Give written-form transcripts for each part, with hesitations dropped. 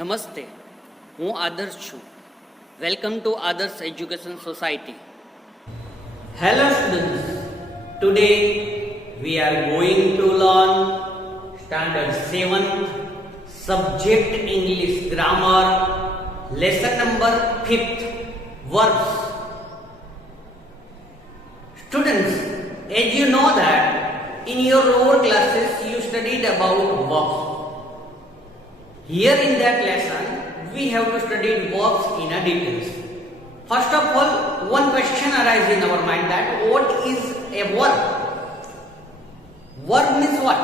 નમસ્તે, હું આદર્શ છું. વેલકમ ટુ આદર્શ education society. Hello students, today we are going to learn standard 7th subject English grammar lesson number 5th verbs. Students, as you know that in your lower classes you studied about verbs. Here in that lesson we have to study verbs in a details. First of all, one question arises in our mind that what is a verb? Verb means what?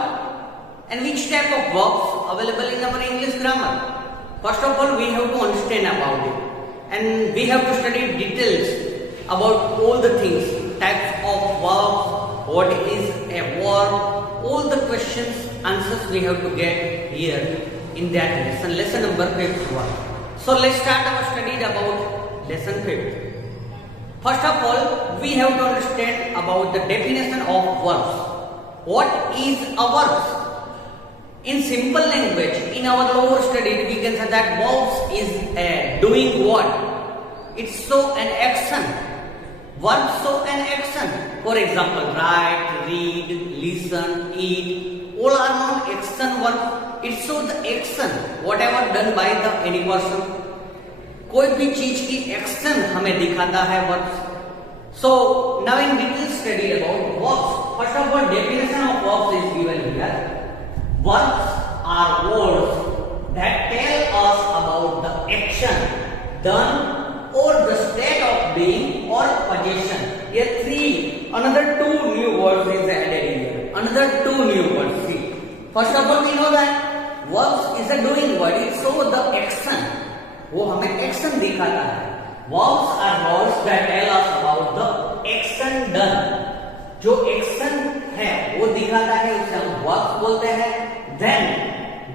And which type of verbs available in our English grammar? First of all, we have to understand about it. And we have to study details about all the things, types of verbs, what is a verb, all the questions, answers we have to get here in that lesson, lesson number 5th one. So let's start our study about lesson 5th. First of all, we have to understand about the definition of verbs. What is a verb? In simple language, in our lower study, we can say that verbs is a doing what? It's so an action. Verb so an action. For example, write, read, listen, eat. All are non action verbs. It shows the action, whatever done by the any person. कोई भी चीज की action हमें दिखाता है verbs. So now in detail study about verbs. First of all, definition of verbs is given here. Verbs are words that tell us about the action done or the state of being or possession. Here another two new words is added here. Another two new words. See, first of all we know that verbs is a doing word. It shows the action. वो हमें action दिखाता है. Verbs are words that tell us about the action done. जो action है वो दिखाता है, उसे हम verbs बोलते हैं. Then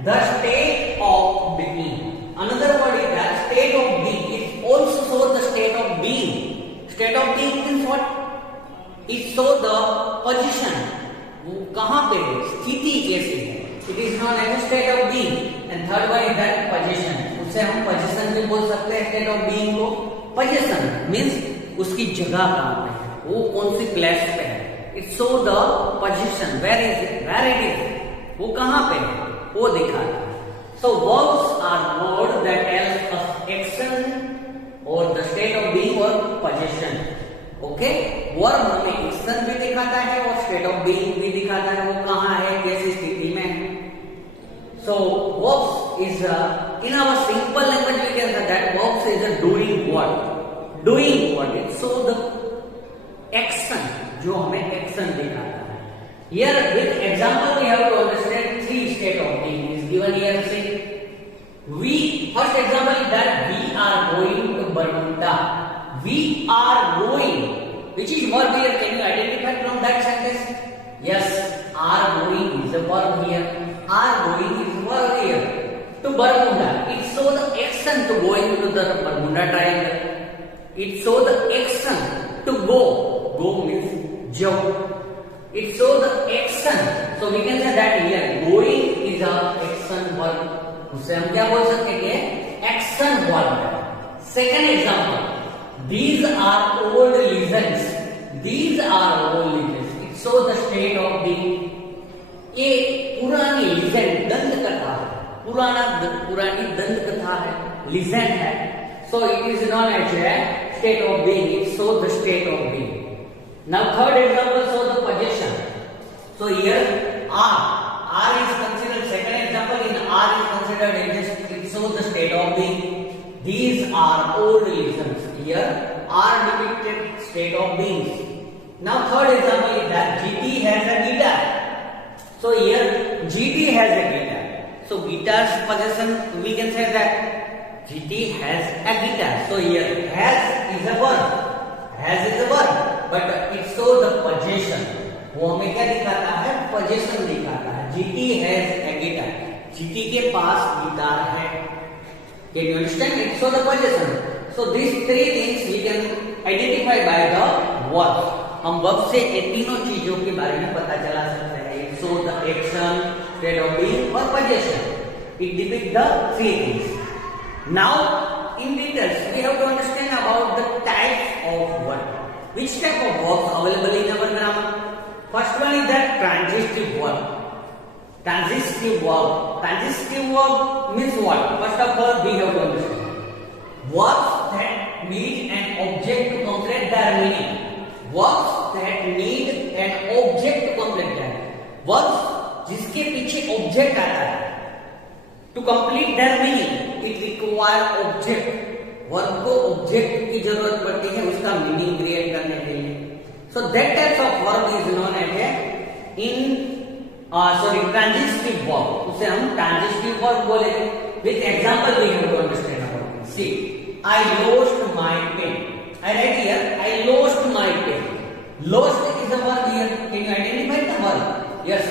the state of being. Another word is that state of being. It also shows the state of being. State of being means what? It shows the position. वो कहाँ पे है, स्थिति कैसी है. It is known as a state of being. And third one is that position. उसे हम position भी बोल सकते हैं. स्टेट ऑफ बीइंग को पोजीशन मींस उसकी जगह कहाँ पे है, वो कौन सी प्लेस पे है. It show the position, where is it, वो कहाँ पे है, वो दिखाता है. So verbs are word that tells us action और द स्टेट ऑफ बीइंग और पोजीशन. ओके, वर्ब हमें एक्शन भी दिखाता है और स्टेट ऑफ बीइंग भी दिखाता है, वो कहाँ है, कैसी स्थिति में है. So verbs is in our simple language we can say that verbs is a doing what. Doing what, it so the action जो हमें action दिखाता है. Here with example we have to understand three state of being is given here. Say we, first example is that we are going to Bermuda. We are going, which is verb here. Can you identify from that sentence? Yes, are going is a verb here. Are going is verb here. To Bermuda, it shows the action to going to the Bermuda Triangle. It shows the action to go. Go means jump. It shows the action. So we can say that here going is a action verb. उसे हम क्या बोल सकते हैं, action verb. Second example, these are old legends. These are old legends. It shows the state of being. ये पुरानी legend दंत कथा है, पुरानी दंत कथा है, लीजेंड है. So it is known as a state of being. It show the state of being. Now third example show the position. So here are is considered. Second example in are is considered it show the state of being. These are old legends. Here are depicted state of being. Now third example is that GT has a guitar. So here GT has a guitar. So guitar's possession we can say that GT has a guitar. So here has is a verb. Has is a verb, but it shows the possession. वो हमें क्या दिखाता है, possession दिखाता है. GT has a guitar. GT के पास guitar है. Can you understand? It shows the possession. So these three things we can identify by the verb. हम verb से इन तीनों चीजों के बारे में पता चला सकते हैं. So the action, state of being or possession. It depicts the three things. Now, in details, we have to understand about the types of verb. Which type of verbs available in our grammar? First one is that transitive verb. Transitive verb. Transitive verb means what? First of all, we have to understand. Verbs that need an object to complete their meaning. Verbs that need an object to complete their meaning. Verbs जिसके पीछे object आता है. To complete their meaning, it require object. Verb को object की जरूरत पड़ती है उसका meaning create करने के लिए. So that type of verb is known as transitive verb. उसे हम transitive verb बोलेंगे. With example we have to understand about it. See, I lost my pen. I write here, I lost my pen. Lost is a verb here. Can you identify the verb? Yes,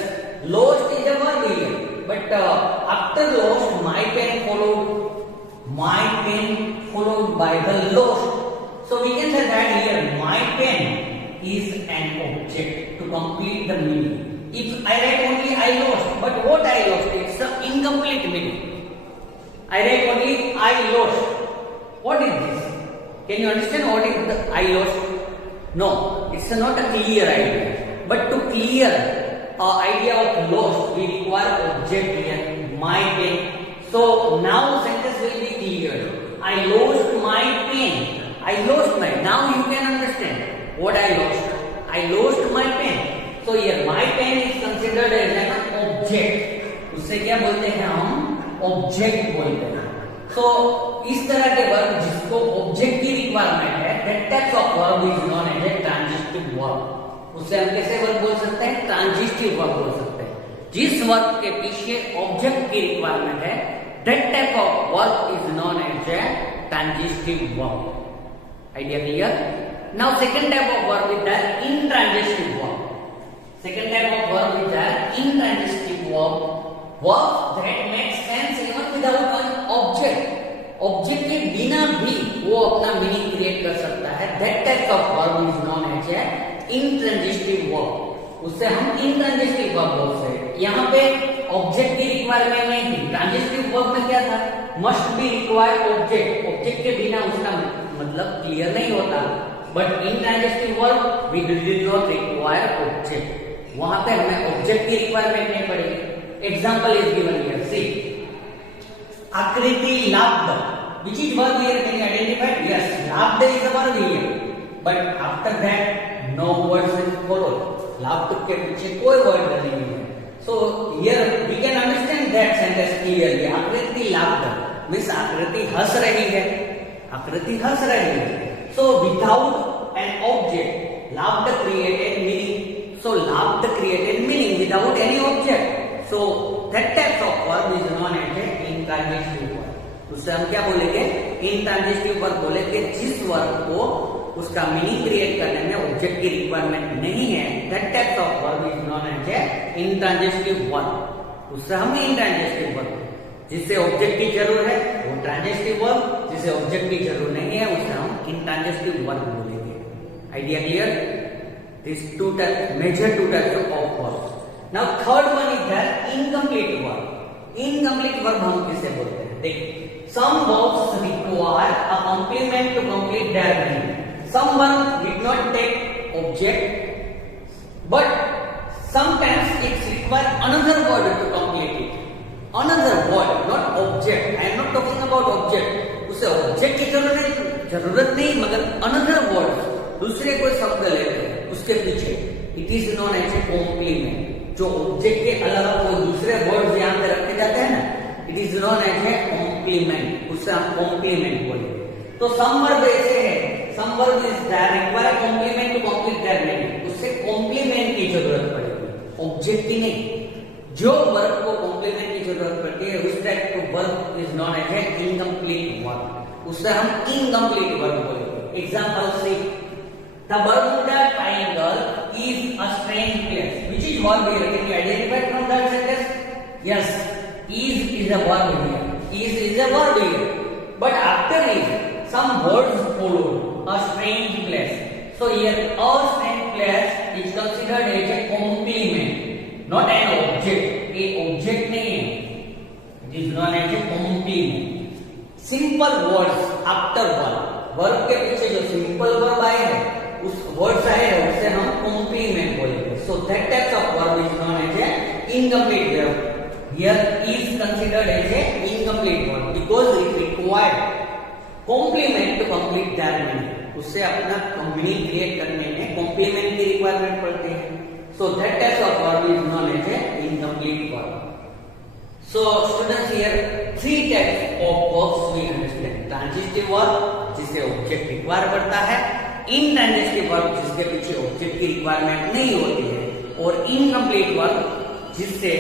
lost is a verb here. But after lost, my pen followed by the lost. So we can say that here my pen is an object to complete the meaning. If I write only I lost, but what I lost? It's the incomplete meaning. I write only I lost. What is this? Can you understand what is the I lost? No, it's not a clear idea. But to clear idea of lost, we require object here, my pen. So now sentence will be clear. I lost my pen. I lost my. Now you can understand what I lost. I lost my pen. So here my pen is considered as an object. उससे क्या बोलते हैं हम? Object बोलते हैं. So इस तरह के वर्ब जिसको ऑब्जेक्ट की रिक्वायरमेंट है, that type of verb is known as a transitive verb. उससे हम कैसे वर्ब बोल सकते हैं? ट्रांजिटिव वर्ब बोल सकते हैं. जिस वर्ब के पीछे ऑब्जेक्ट की रिक्वायरमेंट है, that type of verb is known as a transitive verb. Idea clear? Now second type of verb is the intransitive verb. Second type of verb is the intransitive verb. Verb that makes sense even without an object. Object के बिना भी वो अपना meaning create कर सकता है. That type of verb is known as a intransitive verb. उससे हम intransitive verb बोलते हैं. यहाँ पे ऑब्जेक्ट की रिक्वायरमेंट नहीं थी. ट्रांजिटिव वर्ब में क्या था? Must be require object. Object के बिना उसका मतलब क्लियर नहीं होता. But intransitive verb we did not require object. वहां पे हमें ऑब्जेक्ट की रिक्वायरमेंट नहीं पड़ेगी. Example is given here. See, Akriti laughed. Which is verb here? Can you identify? Yes, laughed is a verb here. But after that, no words will follow. Laughed के पीछे कोई word नहीं है. So here we can understand that sentence clearly. Akriti laughed means Akriti हंस रही है. Akriti हंस रही है. So without an object, laughed created meaning. So laughed created meaning without any object. So that type of verb is known as a intransitive verb. उससे हम क्या बोलेंगे? intransitive verb बोलेंगे जिस वर्ब को उसका मीनिंग क्रिएट करने में ऑब्जेक्ट की रिक्वायरमेंट नहीं है. that type of verb is known as a intransitive verb. उससे हम intransitive verb जिससे ऑब्जेक्ट की जरूरत है वो ट्रांजिटिव वर्ब, जिसे ऑब्जेक्ट की जरूरत नहीं है उसे हम intransitive verb बोलेंगे. Idea clear? These major two types of verbs. Now third one is the incomplete verb. Incomplete verb हम किसे बोलते हैं? देखिए, some verbs require a complement to complete their meaning. Some verbs did not take object, but sometimes it require another word to complete it. Another word, not object. I am not talking about object. उसे object की जरूरत नहीं, मगर another word, दूसरे कोई शब्द लेते हैं उसके पीछे. It is known as a complement. जो ऑब्जेक्ट के अलावा कोई दूसरे वर्ड्स यहाँ पे रखे जाते हैं ना, it is known as a complement. उससे हम कॉम्प्लीमेंट बोलेंगे. तो सम वर्ब ऐसे है, some verb is that require complement to complete their meaning. उससे कॉम्प्लीमेंट की जरूरत पड़ेगी, ऑब्जेक्ट की नहीं. जो वर्ब को कॉम्प्लीमेंट की जरूरत पड़ती है उस टाइप को verb is known as a incomplete verb. उससे हम इनकम्प्लीट वर्ब बोलेंगे. एग्जांपल से, the Bermuda Triangle is a strange place. Which is verb here? Can you identify from that sentence? Yes, is a verb here. Is a verb here. But after is, some words followed. A strange place. So here, a strange place is considered as a complement, not an object. A object नहीं है. It is known as a complement. Simple words after verb, verb के पीछे जो simple verb आए हैं उस words आए हैं उसे हम कॉम्प्लीमेंट बोलेंगे. So that types of verb is known as a incomplete verb. Here is considered as a incomplete verb because it required complement to complete their meaning. उससे अपना मीनिंग क्रिएट करने में कॉम्प्लीमेंट की रिक्वायरमेंट पड़ती है. So that type of verb is known as a incomplete verb. So students, here three types of verbs we understand. Transitive verb जिसे object require करता है, intransitive verb जिसके पीछे ऑब्जेक्ट की रिक्वायरमेंट नहीं होती है, और incomplete verb जिससे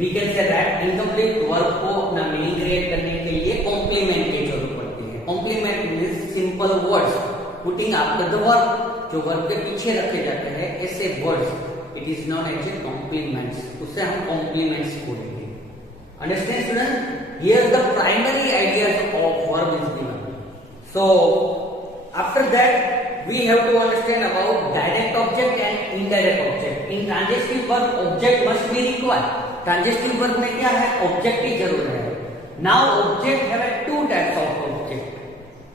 we can say that incomplete verb को अपना मीनिंग क्रिएट करने के लिए कॉम्प्लीमेंट की जरूरत पड़ती है. Complement means simple words putting after the verb, जो वर्ब के पीछे रखे जाते हैं ऐसे words, it is known as a complements. उससे हम कॉम्प्लीमेंट्स बोलेंगे. Understand student? Here the primary ideas of verb is given. So after that we have to understand about direct object and indirect object. In transitive verb object must be required. Transitive verb में क्या है? Object की जरूरत है. Now object have two types of object,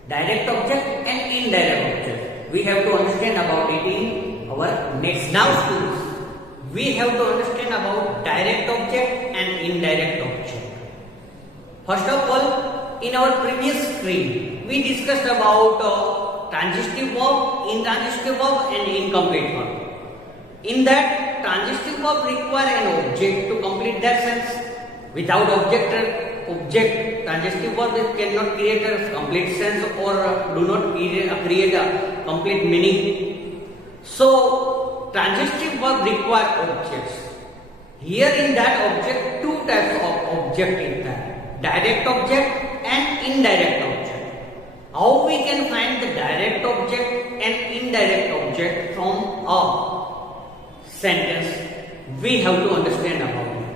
direct object and indirect object. We have to understand about it in our next. Now students, we have to understand about direct object and indirect object. First of all, in our previous screen we discussed about transitive verb, intransitive verb and incomplete verb. In that, transitive verb require an object to complete their sense. Without object, transitive verb cannot create a complete sense or do not create a complete meaning. So, transitive verb require objects. Here in that object, two types of object is there: direct object and indirect object. How we can find the direct object and indirect object from a sentence? We have to understand about it.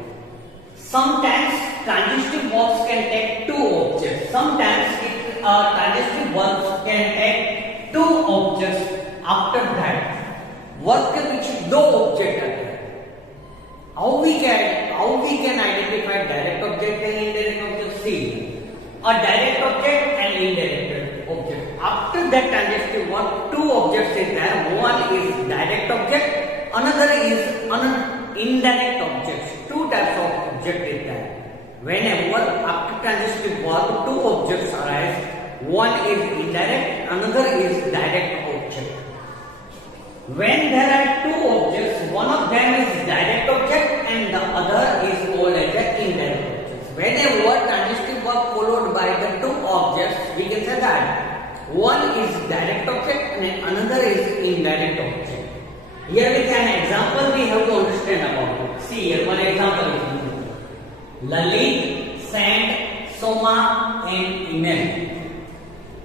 Sometimes transitive verbs can take two objects. Sometimes transitive verbs can take two objects. After that, verb के पीछे दो object आते हैं. How we can identify direct object and indirect object? See, a direct object and indirect object. After that transitive verb, two objects is there. One is direct object, another is indirect objects. Two types of object is there. Whenever after transitive verb two objects arise, one is indirect, another is direct object. When there are two objects, one of them is direct object and the other is called as an indirect object. Whenever transitive verb followed by the two objects, we can say that one is direct object and another is indirect object. Here with an example we have to understand about it. See here, one example is Lalit sent Soma an email.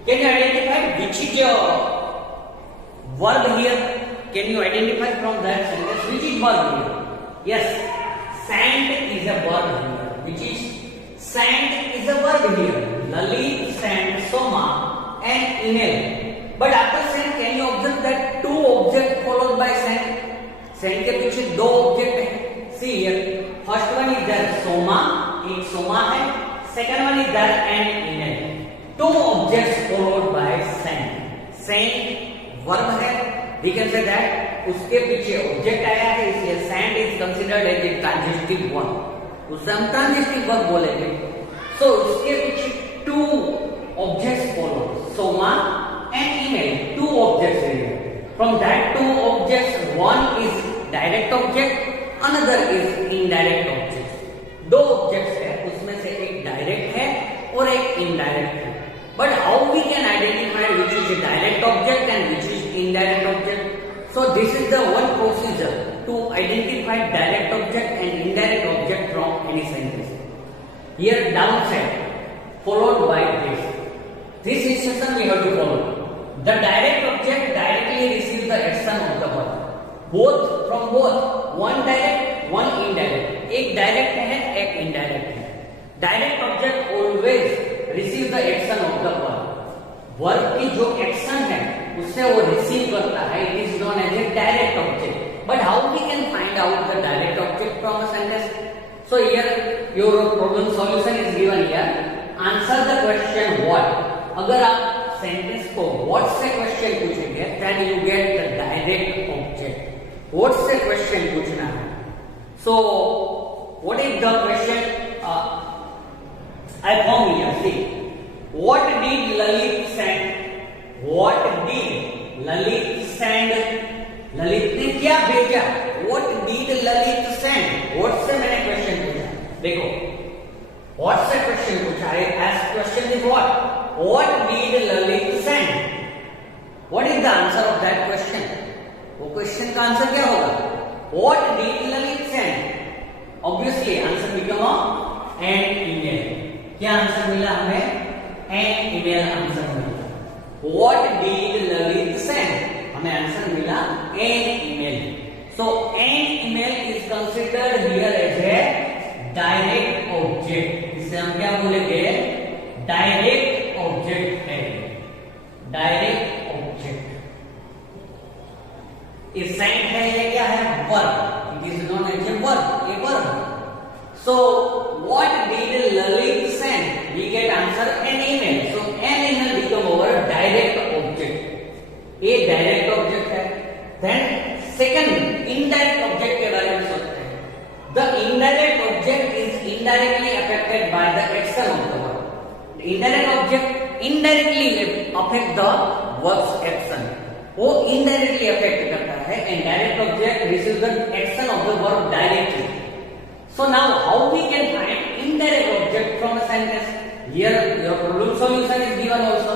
Can you identify which is your verb here? Can you identify from that sentence which is verb here? Yes, sent is a verb here. Which is sent is a verb here. Lalit sent Soma an email. But after send, can you observe that two objects followed by send? Send के पीछे दो object हैं. See here, first one is there Soma, एक Soma है. Second one is there an email. Two objects followed by send. Send verb है. We can say that उसके पीछे object आया है, इसलिए send is considered as a transitive verb. उससे हम transitive verb बोलेंगे. So उसके पीछे two objects follow. Soma and email, two objects here. From that two objects, one is direct object, another is indirect object. दो objects है, उसमें से एक direct है और एक indirect है. But how we can identify which is a direct object and which is indirect object? So this is the one procedure to identify direct object and indirect object from any sentence. Here downside followed by this. This instruction we have to follow. The direct object directly receives the action of the verb. Both, one direct, one indirect. एक direct है, एक indirect है. Direct object always receives the action of the verb. Verb की जो action है, उससे वो receive करता है. It is known as a direct object. But how we can find out the direct object from a sentence? So here your problem solution is given here. Answer the question what, अगर आप sentence को what से question पूछेंगे then you get the direct object. What से question पूछना है. So what is the question? I form here. See, what did Lalit send? What did Lalit send? Lalit ने क्या भेजा? What did Lalit send? What से मैंने क्वेश्चन पूछा. देखो, what से क्वेश्चन पूछा है. As question is what? What did Lalit send? What is the answer of that question? वो क्वेश्चन का आंसर क्या होगा? What did Lalit send? Obviously, answer become an email. क्या आंसर मिला हमें? An email आंसर मिला. What did Lalit send? हमें answer मिला an email. So an email is considered here as a direct object. इसे हम क्या बोलेंगे? Direct object है. Direct object. ये send है, ये क्या है? Verb. It is known as a verb. A verb. So what did Lalit send? We get answer an email. So an email become our direct object. A direct object है. Then second indirect object के बारे में सोचते हैं. The indirect object is indirectly affected by the action of the verb. The indirect object indirectly affect the verb's action. वो indirectly affect करता है and direct object receives the action of the verb directly. So now how we can find indirect object from a sentence? Here your problem solution is given also.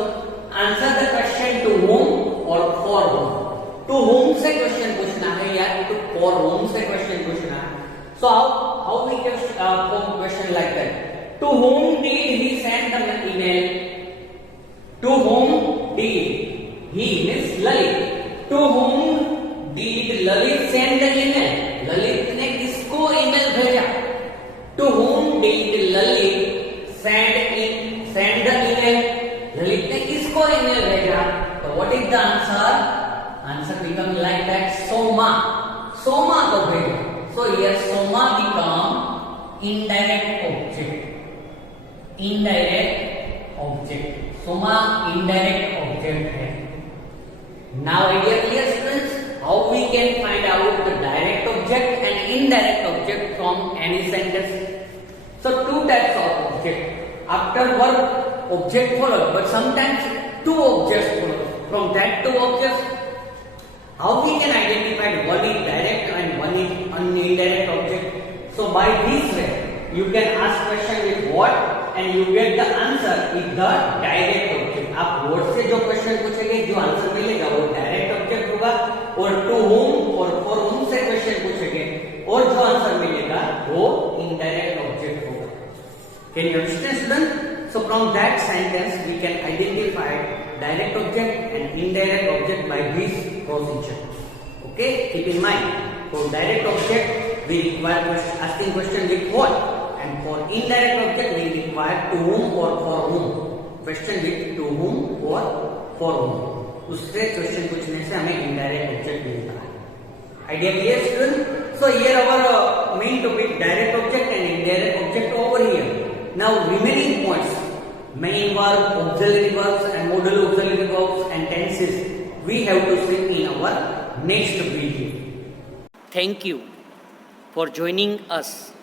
Answer the question to whom or for whom. To whom से question पूछना है या to for whom से question पूछना है. So how we can form question like that. To whom did he send the email? To whom did he means Lalit. To whom did Lalit send the email? Lalit ने किसको email भेजा? To whom did Lalit send the email? Lalit ने किसको email भेजा? So what is the answer? Answer become like that. Soma. Soma को भेजा. So here Soma become indirect object. Indirect object. Soma indirect object है. Now idea clear students? How we can find out the direct object and indirect object from any sentence? So two types of object. After verb, object follows, but sometimes two objects follow. From that two objects, how we can identify one is direct and one is indirect object? So by this way, you can ask question with what and you get the answer with the direct object. आप what से जो question पूछेंगे जो answer मिलेगा वो direct object होगा और to whom और for whom से क्वेश्चन पूछेंगे और जो आंसर मिलेगा वो इनडायरेक्ट ऑब्जेक्ट होगा. Can you understand student? So from that sentence we can identify direct object and indirect object by this procedure. Okay, keep in mind for direct object we require asking question with what, and for indirect object we require to whom or for whom. Question with to whom or for whom. उससे question पूछने से हमें indirect object मिलता है. Idea clear student? So here our main topic direct object and indirect object over here. Now remaining points main verb, auxiliary verbs and modal auxiliary verbs and tenses we have to see in our next video. Thank you for joining us.